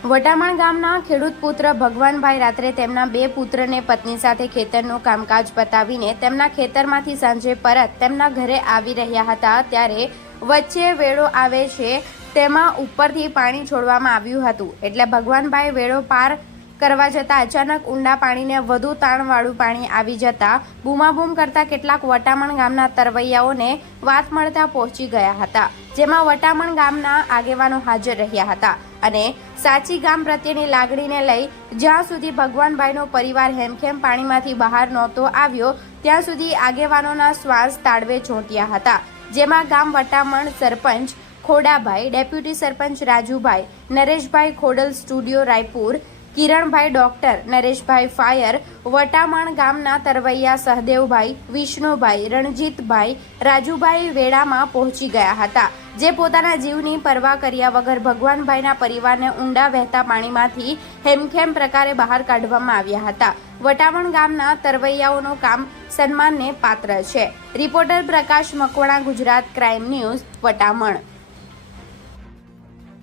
વટામણ ગામના ખેડૂત પુત્ર ભગવાનભાઈ રાત્રે તેમના બે પુત્રને પત્ની સાથે ખેતરનું કામકાજ પતાવીને તેમના ખેતરમાંથી સાંજે પરત તેમના ઘરે આવી રહ્યા હતા ત્યારે વચ્ચે વેળો આવે છે, તેમાં ઉપરથી પાણી છોડવામાં આવ્યું હતું. એટલે ભગવાનભાઈ વેળો પાર કરવા જતાં અચાનક ઊંડા પાણીને વધુ તાણવાળું પાણી આવી જતા બૂમાબૂમ કરતા કેટલાક વટામણ ગામના તરવૈયાઓને વાત મળતા પહોંચી ગયા હતા, જેમાં વટામણ ગામના આગેવાનો હાજર રહ્યા હતા અને સાચી ગામ પ્રત્યેની લાગણીને લઈ જ્યાં સુધી ભગવાનભાઈનો પરિવાર હેમખેમ પાણીમાંથી બહાર નહોતો આવ્યો, ત્યાં સુધી આગેવાનોના શ્વાસ તાળવે ચોંટ્યા હતા, જેમાં ગામ Vataman sarpanch Khodabhai, deputy sarpanch Rajubhai, Nareshbhai Khodal studio Raipur Kiranbhai doctor, Nareshbhai fire, Vataman ગામના તરવૈયા સહદેવભાઈ, વિષ્ણુભાઈ, રણજીતભાઈ, રાજુભાઈ વેળામાં પહોંચી ગયા હતા, જે પોતાના જીવની પરવા કર્યા વગર ભગવાનભાઈના પરિવારને ઊંડા વહેતા પાણીમાંથી હેમખેમ પ્રકારે બહાર કાઢવામાં આવ્યા હતા. વટામણ ગામના તરવૈયાઓનું કામ સન્માનને પાત્ર છે. Reporter Prakash Makwana, Gujarat crime news, Vataman.